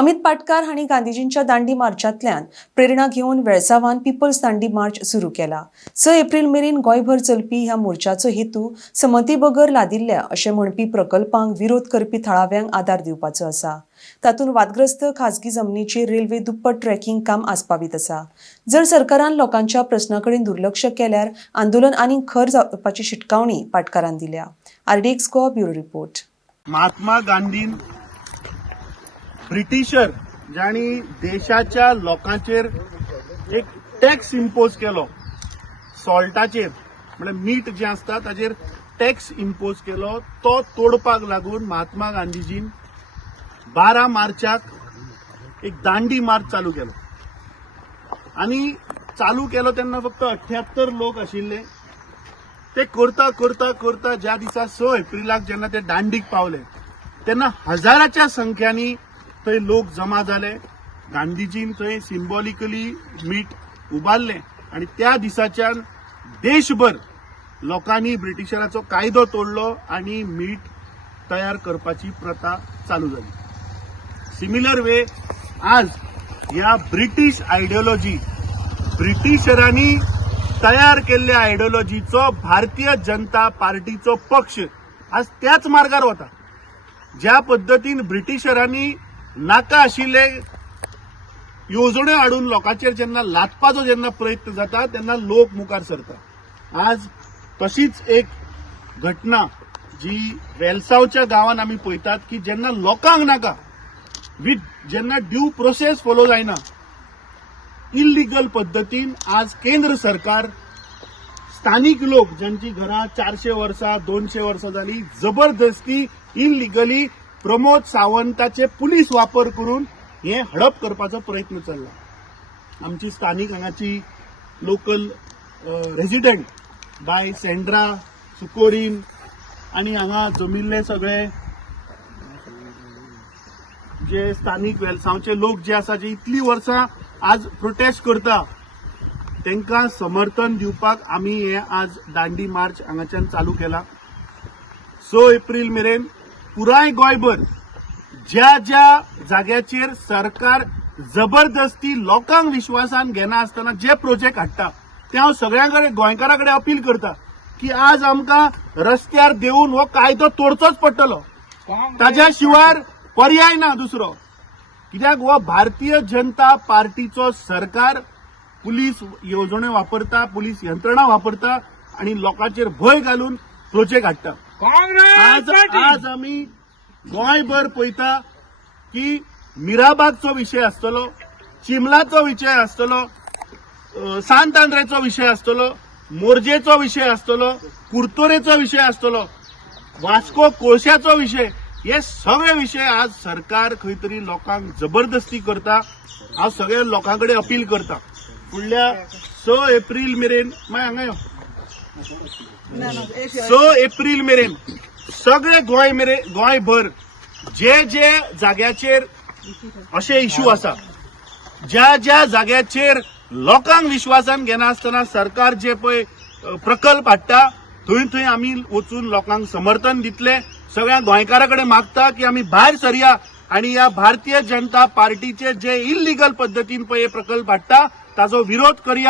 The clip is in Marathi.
अमित पाटकार हांणी गांधीजींच्या दांडी मार्चांतल्यान प्रेरणा घेवन वेळसावान पीपल्स दांडी मार्च सुरू केला। 6 एप्रिल मेरेन गोंयभर चलपी ह्या मोर्चाचो हेतू समती बगर लादिल्ल्या अशें म्हणपी प्रकल्पांक विरोध करपी थळाव्यांक आदार दिवपाचो आसा। तातूंत वादग्रस्त खाजगी जमनीचेर रेल्वे दुप्पट ट्रॅकिंग काम आस्पावीत आसा। जर सरकारान लोकांच्या प्रस्नांकडेन दुर्लक्ष केल्यार आंदोलन आनीक खर जावपाची शिटकावणी पाटकारान दिल्या। RDX Goa bureau report. Mahatma Gandhian britisher ज्यांनी देशाच्या लोकांचेर एक टॅक्स इम्पोज केलो, सॉल्टाचेर म्हणजे मीठ जे असता ताचेर टॅक्स इम्पोज केलो, तो तोडपाक लागून महात्मा गांधीजीन 12 मार्चाक एक दांडी मार्च चालू केलो आणि चालू केलो तेन्ना फक्त 78 लोक आशिल्ले। ते करता करता करता ज्या दिसा 6 एप्रिलाक जेन्ना ते दांडीक पावले तेन्ना हजाराच्या संख्यांनी थंय लोक जमा जाले। गांधीजीन थंय सिंबॉलिकली मीठ उबारले आणि त्या दिसाच्यान देशभर लोकांनी ब्रिटिशराचो कायदो तोडलो आणि मीठ तयार करपाची प्रथा चालू झाली। सिमिलर वे आज ह्या ब्रिटिश आयडियोलॉजी, ब्रिटिशरांनी तयार केल्ल्या आयडियोलॉजीचो भारतीय जनता पार्टीचो पक्ष आज त्याच मार्गार वता। ज्या पद्धतीन ब्रिटिशरांनी नाका आशिल्ले येवजण्यो हाडून लोकांचेर जेन्ना लादपाचो जेन्ना प्रयत्न जाता तेन्ना लोक मुखार सरता। आज तशीच एक घटना जी वेलसावच्या गांवांत आमी पळयतात की जेन्ना लोकांक नाका जेन्ना ड्यू प्रोसेस फॉलो जायना, इल्लीगल पद्धतीन आज केंद्र सरकार स्थानिक लोक ज्यांची घरां 400 वर्सां 200 वर्सां जाली जबरदस्ती इल्लीगली प्रमोद सावंताचे पुलीस वापर करून हे हडप करपाचो प्रयत्न चल्ला। आमची स्थानिक हांगाची लोकल रेजिडेंट बाय सेंड्रा सुकोरीन आणि हांगा जमिल्ले सगळे जे स्थानिक वेलसावचे लोक जे आसा जे इतली वर्सां आज प्रोटेस्ट करता तांकां समर्थन दिवपाक आमी हे आज दांडी मार्च हांगाच्यान चालू केला। 6 एप्रिल मेरेन पुराय गोंयभर ज्या ज्या जाग्याचेर सरकार जबरदस्ती लोकांक विश्वासान घेना आसतना जे प्रोजेक्ट हाडटा ते हांव सगळ्यांकडे गोंयकारां कडेन अपील करता की आज आमकां रस्त्यार देऊन हो कायदो तोडचोच पडटलो, ताज्या शिवाय पर्याय ना दुसरो। कित्याक हो भारतीय जनता पार्टीचो सरकार पुलीस येवजण्यो वापरता, पुलीस यंत्रणा वापरता आणि लोकांचेर भय घालून प्रोजेक्ट हाडटा। आज आमी गोंयभर पळयता की मिराबागचो विशय आसतलो, चिमलाचो विशय आसतलो, सांत आंद्रेचो विशय आसतलो, मोरजेचो विशय आसतलो, कुर्तोरेचो विशय आसतलो, वास्को कोळशाचो विशय, हे सगळे विशय आज सरकार खंय तरी लोकांक जबरदस्ती करता। हांव सगळ्या लोकांकडे अपील करता फुडल्या 6 एप्रिल मेरेन 6 एप्रिल मेरेन सगळे गोंयभर जे जे जाग्याचेर असे इश्यू आसा, ज्या ज्या जाग्याचेर लोकांक विश्वासान घेना आसतना सरकार जे पळय प्रकल्प हाडटा थंय थंय आमी वचून लोकांक समर्थन दितले। सगळ्या गोंयकारां कडेन मागता की आमी भायर सरया आणि या भारतीय जनता पार्टीचे जे इल्लीगल पद्धतीन पळय प्रकल्प हाडटा ताचो विरोध करया।